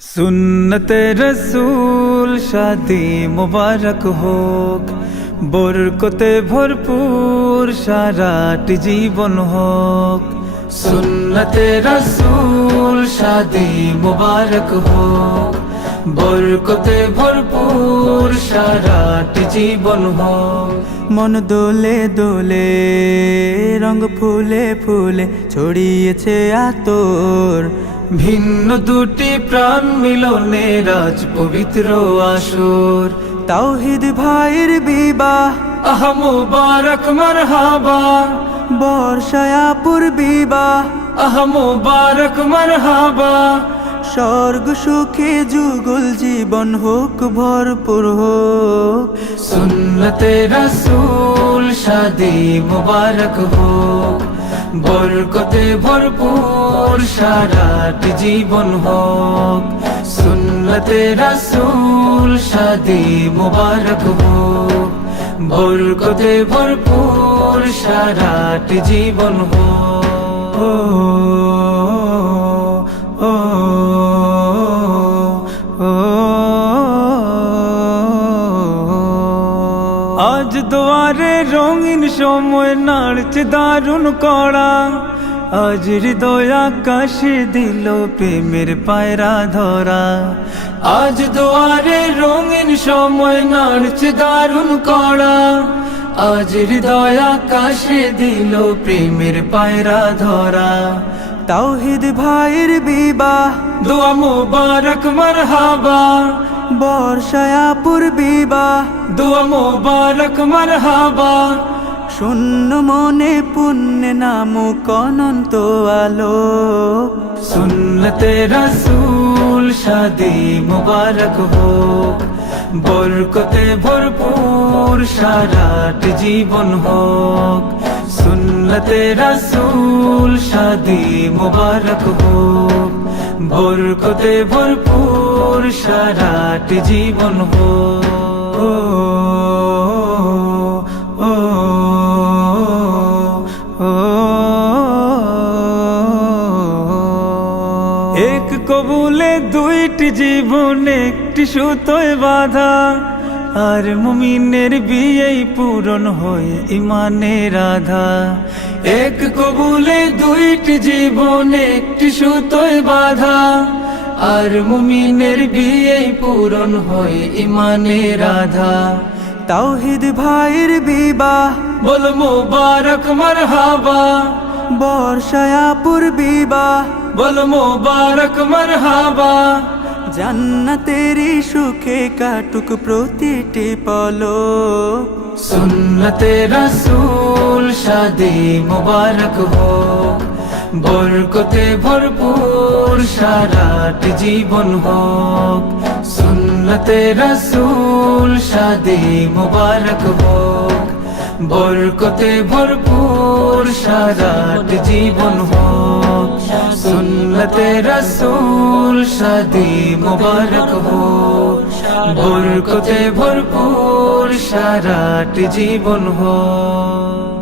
सुन्नते रसूल शादी मुबारक होक, बरकते भरपूर साराट जीवन होक। सुन्नते रसूल शादी मुबारक होक, बरकते भरपूर साराट जीवन होक। मन दोले दोले रंग फुले फुले ছড়িয়েছে আতর, ভিন্ন দুটি প্রাণ মিলনে রাজ পবিত্র আসর। তাওহীদ ভাইয়ের বিবাহ আহা মুবারক মারহাবা, বর্ষায়াপুর বিবাহ আহা মুবারক মারহাবা। স্বর্গ সুখে যুগল জীবন হোক ভরপুর হোক। সুন্নতে রাসূল শাদি মুবারক হোক, বরকতে ভরপুর সারাট জীবন হোক। সুন্নতে রাসূল শাদি মুবারক হোক, বরকতে ভরপুর সারাট জীবন হোক। আজ দুয়ারে রঙিন সময় নাড়ছে দারুণ কড়া, আজ হৃদয় আকাশে দিল প্রেমের পায়রা ধরা। আজ দুয়ারে রঙিন সময় নাড়ছে দারুণ কড়া, আজ হৃদয় আকাশে দিল প্রেমের পায়রা ধরা। তাওহীদ ভাইয়ের বিবাহ দোয়া মুবারক মারহাবা, বর্ষায়াপুর বিবাহ দোয়া মুবারক মারহাবা। শূন্য মনে পুণ্যে নামুক অনন্ত আলো। সুন্নতে রাসূল শাদি মুবারক হোক, বরকতে ভরপুর সারাট জীবন হোক। সুন্নতে রাসূল শাদি মুবারক হোক, বরকতে ভরপুর সারাট জীবন হোক। এক কবুলে দুইটি জীবন একটি সুতোয় বাঁধা, আর মুমিনের বিয়েই পূরণ হয় ইমানের আধা। এক কবুলে দুইটি জীবন একটি সুতোয় বাঁধা, আর মুমিনের বিয়েই পূরণ হয় ইমানের আধা। তাওহীদ ভাইয়ের বিবাহ বল মুবারক মারহাবা, বর্ষায়াপুর বিবাহ বল মুবারক মারহাবা। জান্নাতেরি সুখে কাটুক প্রতিটি পলক। সুন্নতে রাসূল শাদি মুবারক হোক, বরকতে ভরপুর সারাট জীবন হোক। সুন্নতে রাসূল শাদি মুবারক হোক, বরকতে ভরপুর সারাট জীবন হোক। সুন্নতে রাসূল শাদি মুবারক হোক, বরকতে ভরপুর সারাট জীবন হোক।